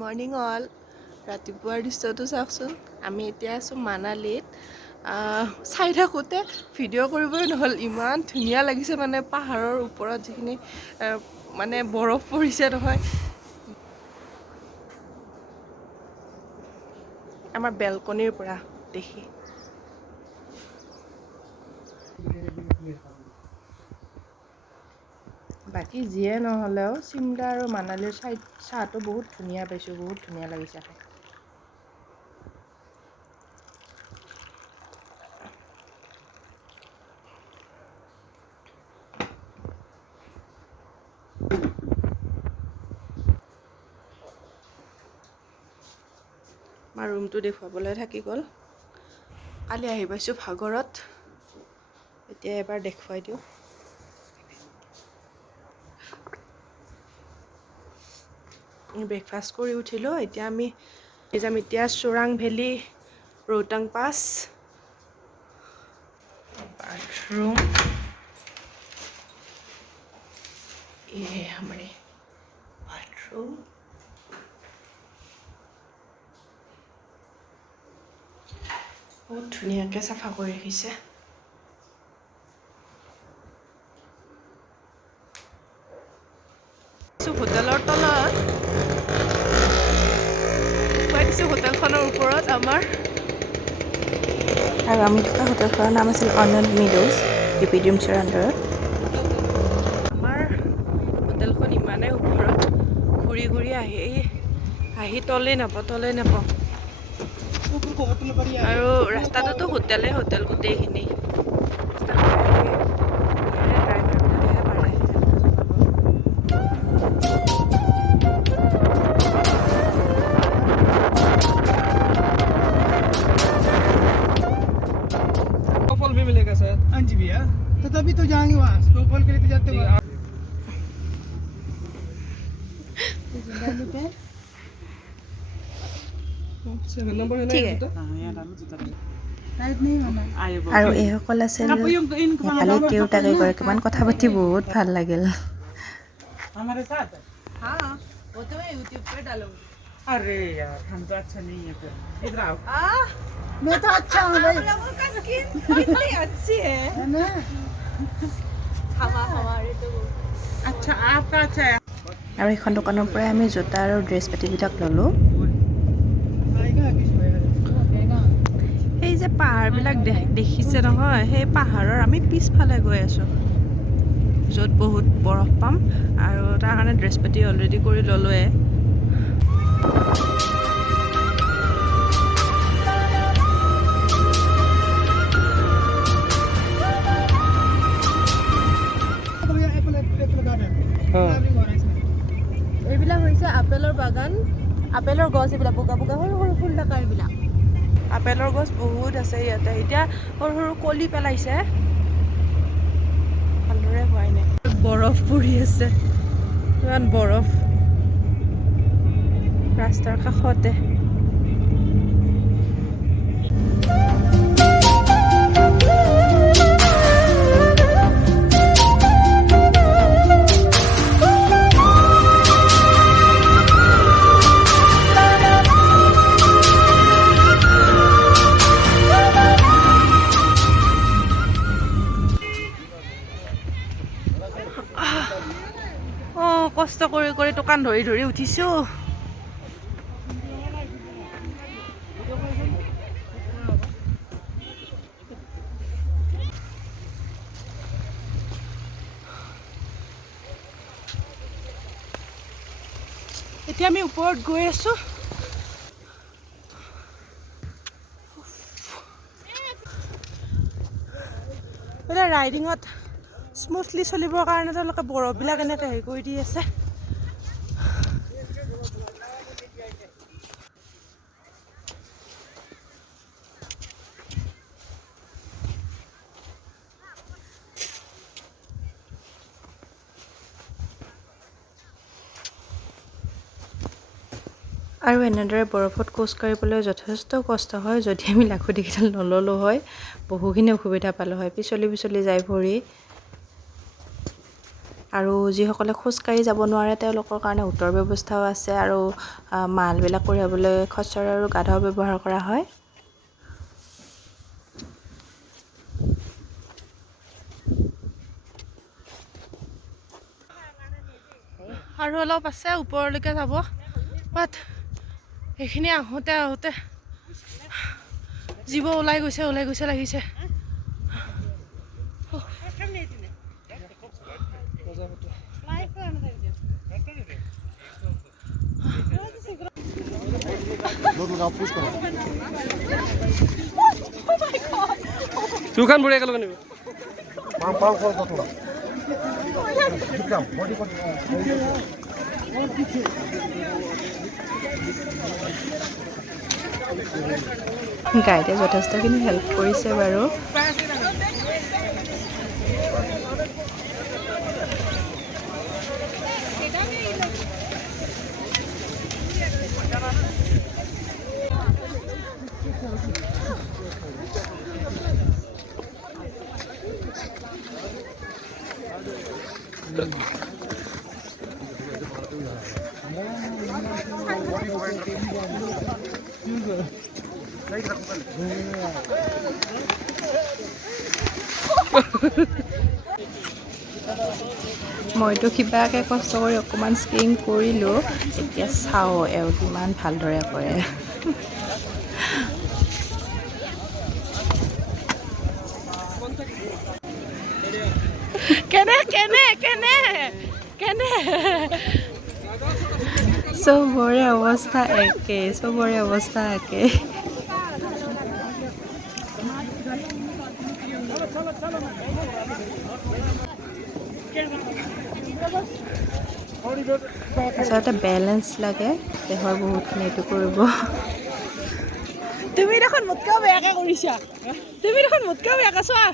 Morning all. ৰাতিপুৱাৰ দৃশ্যটো চাওকচোন। আমি এতিয়া আছোঁ মানালীত। চাই থাকোঁতে ভিডিঅ' কৰিবই নহ'ল, ইমান ধুনীয়া লাগিছে মানে পাহাৰৰ ওপৰত যিখিনি মানে বৰফ পৰিছে নহয়। আমাৰ বেলকনিৰ পৰা দেখি বাকী যিয়ে নহ'লেও চিমলা আৰু মানালীৰ চাহটো বহুত ধুনীয়া পাইছোঁ, বহুত ধুনীয়া লাগিছে খাই। আমাৰ ৰুমটো দেখুৱাবলৈ থাকি গ'ল। কালি আহি পাইছোঁ ভাগৰত, এতিয়া এবাৰ দেখুৱাই দিওঁ। ব্ৰেকফাষ্ট কৰি উঠিলোঁ। এতিয়া আমি যাম এতিয়া চোৰাং ভেলী, ৰোহতাং পাছ, বাথৰুম। ये है हमारे बाथरूम। बहुत ধুনীয়াকৈ চাফা কৰি ৰাখিছে। হোটেলৰ তলত হোটেলখনৰ ওপৰত আমাৰ, আৰু আমি থকা হোটেলখনৰ নাম আছিল অনন্ত মিডোজ, ডিপি ড্ৰিমছৰ আণ্ডাৰত। আমাৰ হোটেলখন ইমানেই ওপৰত, ঘূৰি ঘূৰি আহি তলেই নাপাওঁ। আৰু ৰাস্তাটোতো হোটেল গোটেইখিনি। स्नोफॉल भी मिलेगा सर। हाँ जी भैया, तो तभी तो जाएंगे वहाँ स्नोफॉल के लिए तो जाते हैं। আৰু এইসকল আছিল নেপালী তিৰোতা কেইগৰাকীমান, কথা পাতি বহুত ভাল লাগিল। अरे यार हम तो अच्छा नहीं है फिर, इधर आओ। मैं तो अच्छा हूँ भाई। लोगों का स्किन कितनी अच्छी है ना? हमारे तो अच्छा आपका अच्छा है। আৰু এইখন দোকানৰ পৰাই আমি জোতা আৰু ড্ৰেছ পাতিবিলাক ল'লোঁ। সেই যে পাহাৰবিলাক দেখিছে নহয়, সেই পাহাৰৰ আমি পিছফালে গৈ আছোঁ, য'ত বহুত বৰফ পাম। আৰু তাৰ কাৰণে ড্ৰেছ পাতি অলৰেডি কৰি ল'লোৱে। এইবিলাক হৈছে আপেলৰ বাগান, আপেলৰ গছ, এইবিলাক বগা বগা সৰু সৰু ফুল থকা এইবিলাক আপেলৰ গছ বহুত আছে ইয়াতে। এতিয়া সৰু সৰু কলি পেলাইছে, ভালদৰে হোৱাই নাই। বৰফ পৰি আছে, ইমান বৰফ ৰাস্তাৰ কাষতে। কষ্ট কৰি কৰি দোকান ধৰি ধৰি উঠিছোঁ। এতিয়া আমি ওপৰত গৈ আছোঁ। এতিয়া ৰাইডিঙত স্মুথলি চলিবৰ কাৰণে তেওঁলোকে বৰফবিলাক এনেকৈ হেৰি কৰি দি আছে। আৰু এনেদৰে বৰফত খোজ কাঢ়িবলৈ যথেষ্ট কষ্ট হয়। যদি আমি লাখুটিকেইডাল নল'লোঁ হয়, বহুখিনি অসুবিধা পালোঁ হয়, পিছলি পিছলি যাই ভৰি। আৰু যিসকলে খোজকাঢ়ি যাব নোৱাৰে তেওঁলোকৰ কাৰণে উটৰ ব্যৱস্থাও আছে আৰু মালবিলাক কঢ়িয়াবলৈ খচ্চৰ আৰু গাধাও ব্যৱহাৰ কৰা হয়। আৰু অলপ আছে ওপৰলৈকে যাব, বাট সেইখিনি আহোঁতে আহোঁতে জীৱ ওলাই গৈছে লাগিছে। দুখান বুঢ়ী একেলগে নিব। গাইডে যথেষ্টখিনি হেল্প কৰিছে বাৰু। মইতো কিবাকৈ কষ্ট কৰি অকণমান স্কিং কৰিলোঁ, এতিয়া চাওঁ এওঁ কিমান ভালদৰে কৰে। কেনে চবৰে অৱস্থা একে। আচলতে বেলেঞ্চ লাগে, দেহৰ বহুতখিনি এইটো কৰিব। তুমি দেখোন মোতকেও বেয়াকে কৰিছা, চোৱা।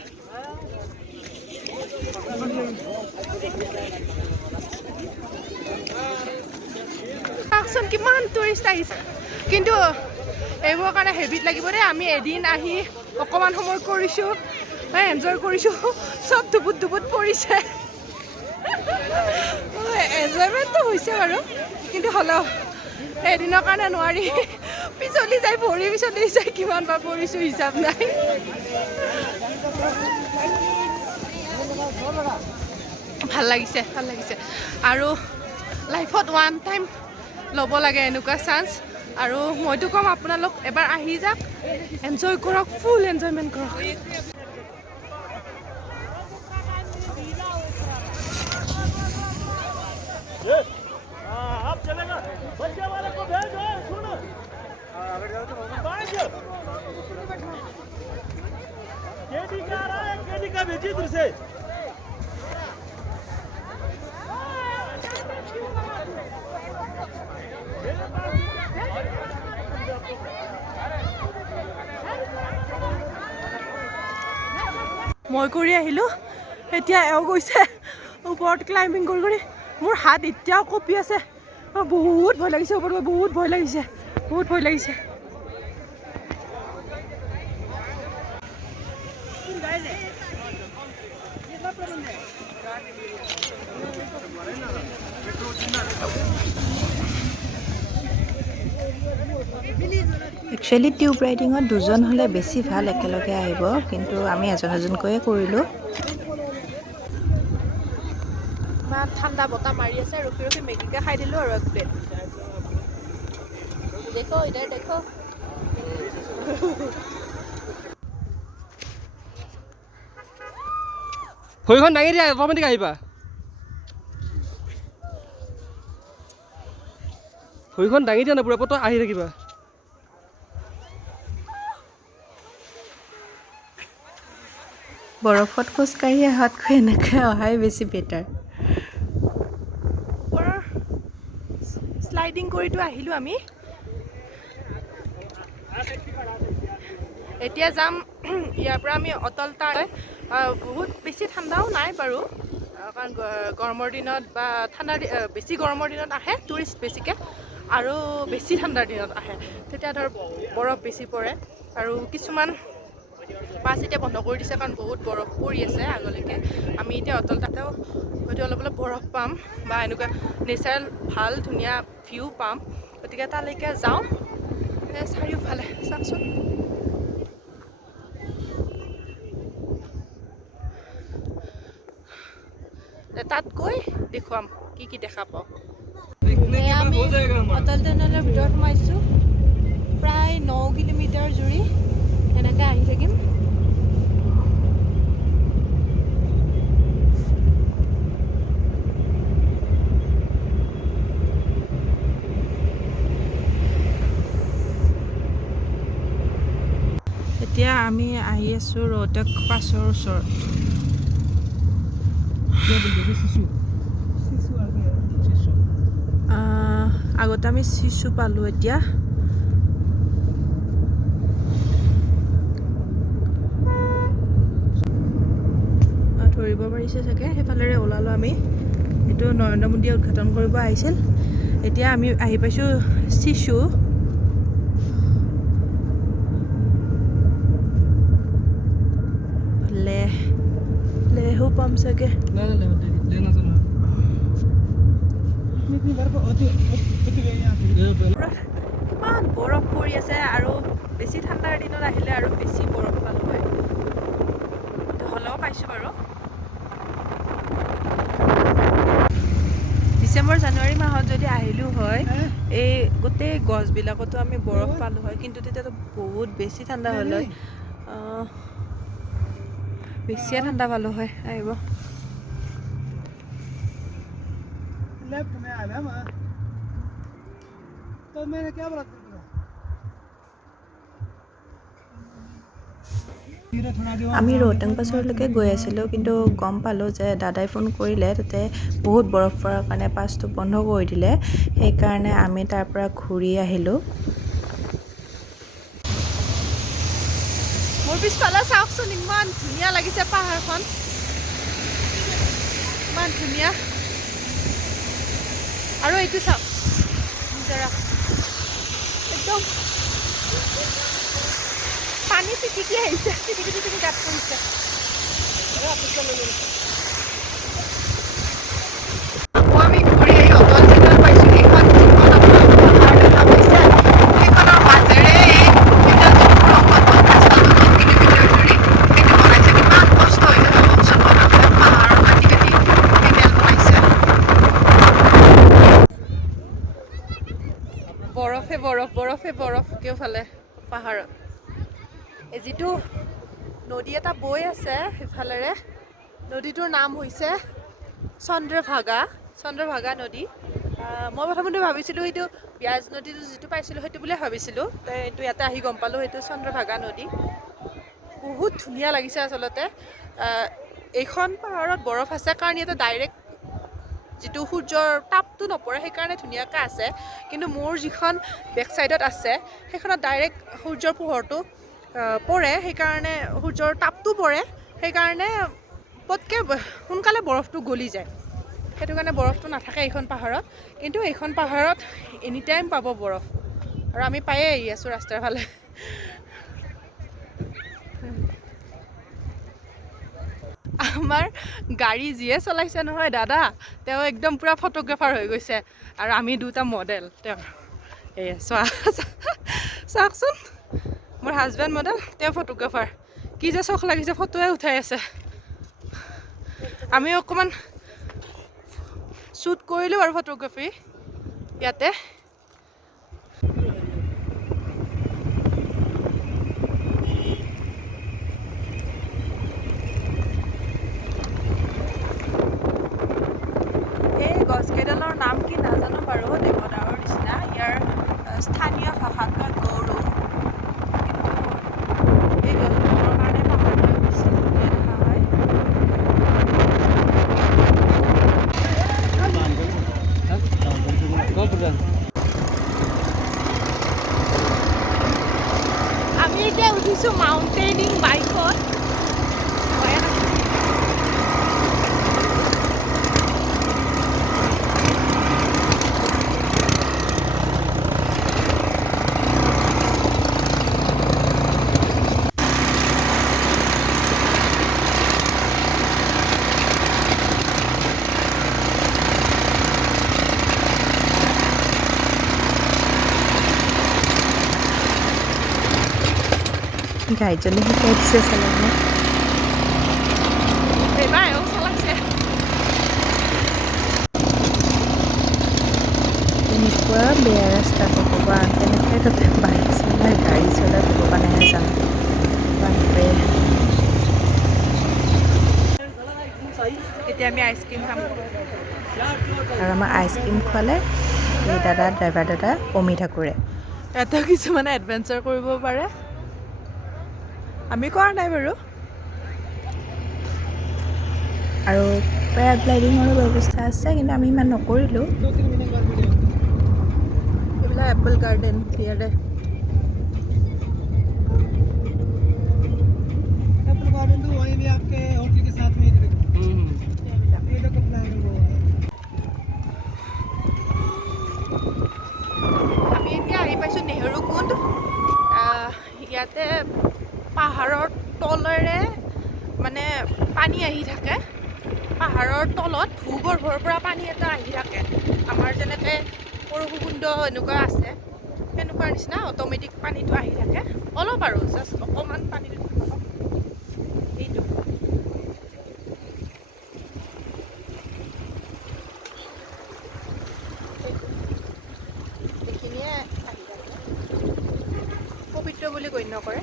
চাওকচোন কিমান টুৰিষ্ট আহিছে, কিন্তু এইবোৰৰ কাৰণে হেবিট লাগিব দেই। আমি এদিন আহি অকণমান সময় কৰিছোঁ, এনজয় কৰিছোঁ, চব দুপুত পৰিছে। এনজয়মেণ্টটো হৈছে বাৰু, কিন্তু হ'লেও এদিনৰ কাৰণে নোৱাৰি। পিছলি যায়, ভৰি পিছলি যায়, কিমান বাৰ পৰিছোঁ হিচাপ নাই। ভাল লাগিছে আৰু লাইফত ওৱান টাইম ল'ব লাগে এনেকুৱা চান্স। আৰু মইতো ক'ম আপোনালোক এবাৰ আহি যাওক, এনজয় কৰক, ফুল এনজয়মেণ্ট কৰক। आप चलेगा बच्चे वाले को भेजो सुन केडी का आ रहा है केडी का भेजिए इधर से মই কৰি আহিলোঁ, এতিয়া এওঁ গৈছে ওপৰত ক্লাইম্বিং কৰি। মোৰ হাত এতিয়াও কঁপি আছে, বহুত ভয় লাগিছে, ওপৰত বহুত ভয় লাগিছে। একচুৱেলি টিউব ৰাইডিঙত দুজন হ'লে বেছি ভাল, একেলগে আহিব, কিন্তু আমি এজনকৈয়ে কৰিলোঁ। ইমান ঠাণ্ডা বতাহ মাৰি আছে, ৰখি মেগীকে খাই দিলোঁ আৰু এক প্লেট। দেখো ইধৰ দেখো। ভৰিখন দাঙি দিয়া, অট'মেটিক আহিবা। ভৰিখন দাঙি দিয়া না, পুৰা পতক আহি থাকিবা। বৰফত খোজকাঢ়ি অহাতকৈ এনেকৈ অহাই বেছি বেটাৰ। ওপৰৰ শ্লাইডিং কৰিতো আহিলোঁ আমি, এতিয়া যাম ইয়াৰ পৰা আমি অটলতালৈ। বহুত বেছি ঠাণ্ডাও নাই বাৰু, কাৰণ গৰমৰ দিনত বা বেছি গৰমৰ দিনত আহে টুৰিষ্ট বেছিকৈ, আৰু বেছি ঠাণ্ডাৰ দিনত আহে, তেতিয়া ধৰ বৰফ বেছি পৰে। আৰু কিছুমান পাছ এতিয়া বন্ধ কৰি দিছে কাৰণ বহুত বৰফ পৰি আছে আগলৈকে। আমি এতিয়া অটল তাতেও হয়তো অলপ অলপ বৰফ পাম বা এনেকুৱা নেচাৰেল ভাল ধুনীয়া ভিউ পাম। গতিকে তালৈকে যাওঁ। চাৰিওফালে চাওকচোন। তাত গৈ দেখুৱাম কি কি দেখা পাওঁ। আমি অটল টানেলৰ ভিতৰত সোমাইছোঁ। প্ৰায় 9 কিলোমিটাৰ জুৰি এনেকৈ আহি থাকিম। এতিয়া আমি আহি আছোঁ ৰোহটক পাছৰ ওচৰত। আগতে আমি চিচু পালোঁ। এতিয়া ধৰিব পাৰিছে চাগে, সেইফালেৰে ওলালোঁ আমি। এইটো নৰেন্দ্ৰ মোদীয়ে উদ্ঘাটন কৰিব আহিছিল। এতিয়া আমি আহি পাইছোঁ চিচু। লেহো পাম চাগে। ইমান বৰফ পৰি আছে আৰু বেছি ঠাণ্ডাৰ দিনত আহিলে আৰু বেছি বৰফ পালোঁ হয়। হ'লেও পাইছোঁ বাৰু। ডিচেম্বৰ জানুৱাৰী মাহত যদি আহিলোঁ হয়, এই গোটেই গছবিলাকতো আমি বৰফ পালোঁ হয়, কিন্তু তেতিয়াতো বহুত বেছি ঠাণ্ডা হ'ল হয়। বেছিয়ে ঠাণ্ডা পালোঁ হয়। আহিব लेफ्ट में आ गया तो मैंने क्या बोला আমি ৰোহটাং পাছৰলৈকে গৈ আছিলোঁ, কিন্তু গম পালোঁ যে দাদাই ফোন কৰিলে তাতে বহুত বৰফ পৰাৰ কাৰণে পাছটো বন্ধ কৰি দিলে। সেইকাৰণে আমি তাৰ পৰা ঘূৰি আহিলোঁ। মোৰ পিছফালে চাওকচোন, ইমান ধুনীয়া লাগিছে পাহাৰখন। ইমান ধুনীয়া। আৰু এইটো চাওক নিজৰা, একদম পানী চিটিকি আহিছে, চিটিকি চিটিকি গাত পৰিছে। আকৌ আমি ঘূৰি আহি অটল টানেল পাইছোঁ। এইখন যিখন আপোনাৰ পাহাৰ দেখা পাইছে, সেইখনৰ মাজেৰে কিলোমিটাৰ জুৰি সেইটো বনাইছে। কিমান কষ্ট হৈছে ভাবকচোন বনাওঁতে, পাহাৰৰ কাটি কাটি টানেল বনাইছে। বৰফে বৰফ, বৰফে বৰফ কেওফালে পাহাৰত। এই যিটো নদী এটা বৈ আছে সিফালেৰে, নদীটোৰ নাম হৈছে চন্দ্ৰভাগা নদী। মই প্ৰথমতে ভাবিছিলোঁ এইটো ব্যাজ নদীটো যিটো পাইছিলোঁ সেইটো বুলিয়ে ভাবিছিলোঁ। এইটো ইয়াতে আহি গম পালোঁ সেইটো চন্দ্ৰভাগা নদী। বহুত ধুনীয়া লাগিছে আচলতে। এইখন পাহাৰত বৰফ আছে কাৰণ ইয়াতে ডাইৰেক্ট যিটো সূৰ্যৰ তাপটো নপৰে, সেইকাৰণে ধুনীয়াকৈ আছে। কিন্তু মোৰ যিখন বেক চাইডত আছে সেইখনত ডাইৰেক্ট সূৰ্যৰ পোহৰটো পৰে, সেইকাৰণে সূৰ্যৰ তাপটো পৰে, সেইকাৰণে পটকৈ সোনকালে বৰফটো গলি যায়। সেইটো কাৰণে বৰফটো নাথাকে এইখন পাহাৰত। কিন্তু এইখন পাহাৰত এনি টাইম পাব বৰফ, আৰু আমি পায়ে আহি আছোঁ ৰাস্তাৰ ফালে। আমাৰ গাড়ী যিয়ে চলাইছে নহয় দাদা, তেওঁ একদম পূৰা ফটোগ্ৰাফাৰ হৈ গৈছে, আৰু আমি দুটা মডেল তেওঁৰ। এয়া চাওকচোন, মোৰ হাজবেণ্ড মডেল, তেওঁ ফটোগ্ৰাফাৰ। কি যে চখ লাগিছে, ফটোৱে উঠাই আছে। আমি অকণমান শ্বুট কৰিলোঁ আৰু ফটোগ্ৰাফী ইয়াতে। এই গছকেইডালৰ নাম কি নাজানো বাৰু, দেৱদাৰুৰ নিচিনা। ইয়াৰ স্থানীয় ভাষাত কয় গৌৰু। কিন্তু এই গছবিলাকৰ কাৰণে পাহাৰবিলাক বেছি ধুনীয়া দেখা হয়। আমি এতিয়া উঠিছোঁ মাউণ্টেইনিং বাইকত। গাইজনী শিকাই দিছে চলাব এইবাৰ এওঁ চলাইছে এনেকুৱা বেয়া ৰাস্তা ভগৱান কেনেকৈ তাতে বাইক চলাই গাড়ী চলাই ভগৱানেহে জানে বাপৰে এতিয়া আমি আইচক্ৰীম খাম আৰু আমাৰ আইচক্ৰীম খোৱালে এই ড্ৰাইভাৰ দাদা অমি ঠাকুৰে এটা কিছুমানে এডভেঞ্চাৰ কৰিব পাৰে আমি কৰা নাই বাৰু আৰু পেৰাগ্লাইডিঙৰো ব্যৱস্থা আছে কিন্তু আমি ইমান নকৰিলোঁ 2-3 मिनट बाद वीडियो এইবিলাক এপল গাৰ্ডেন ইয়াতে एप्पल गार्डन तो वहीं भी आपके होटल के साथ में ही है ये तो प्लान हुआ है আমি এতিয়া আহি পাইছোঁ নেহেৰু কুণ্ড ইয়াতে পাহাৰৰ তলেৰে মানে পানী আহি থাকে পাহাৰৰ তলত ভূগৰ্ভৰ পৰা পানী এটা আহি থাকে আমাৰ যেনেকৈ পৰশুকুণ্ড এনেকুৱা আছে সেনেকুৱা নিচিনা অট'মেটিক পানীটো আহি থাকে অলপ আৰু জাষ্ট অকণমান পানী এইটো এইখিনিয়ে আহি থাকে পবিত্ৰ বুলি গণ্য কৰে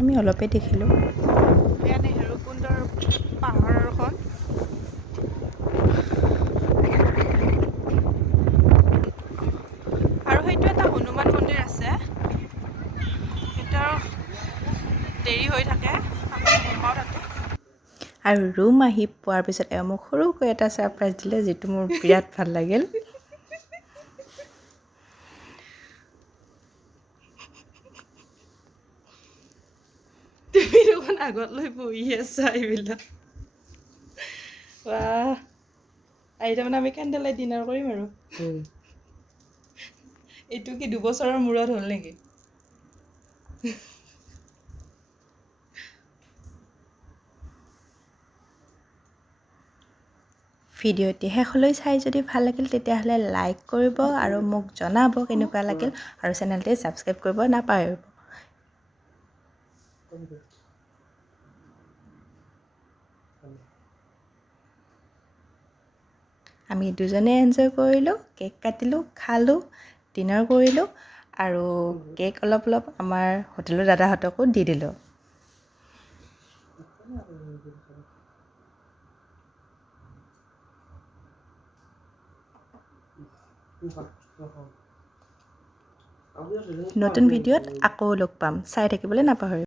আমি অলপেই দেখিলোঁ এয়া নেহেৰুকুণ্ডৰ পাহাৰখন আৰু সেইটো এটা হনুমান মন্দিৰ আছে সেইটো দেৰি হৈ থাকে আমি সোমাওঁ তাতে আৰু ৰুম আহি পোৱাৰ পিছত এওঁ মোক সৰুকৈ এটা ছাৰপ্ৰাইজ দিলে যিটো মোৰ বিৰাট ভাল লাগিল তুমি দেখোন আগত লৈ বহি আছা এইবিলাক বাহ আহি তাৰমানে আমি কেণ্ডেল লাইট ডিনাৰ কৰিম আৰু এইটো কি 2 বছৰৰ মূৰত হ'ল নেকি ভিডিঅ'টি শেষলৈ চাই যদি ভাল লাগিল তেতিয়াহ'লে লাইক কৰিব আৰু মোক জনাব কেনেকুৱা লাগিল আৰু চেনেলটি ছাবস্ক্ৰাইব কৰিব নাপাহৰিব আমি দুজনে এনজয় কৰিলোঁ কেক কাটিলোঁ খালোঁ ডিনাৰ কৰিলোঁ আৰু কেক অলপ আমাৰ হোটেলৰ দাদাহঁতকো দি দিলোঁ নতুন ভিডিঅ'ত আকৌ লগ পাম চাই থাকিবলৈ নাপাহৰিব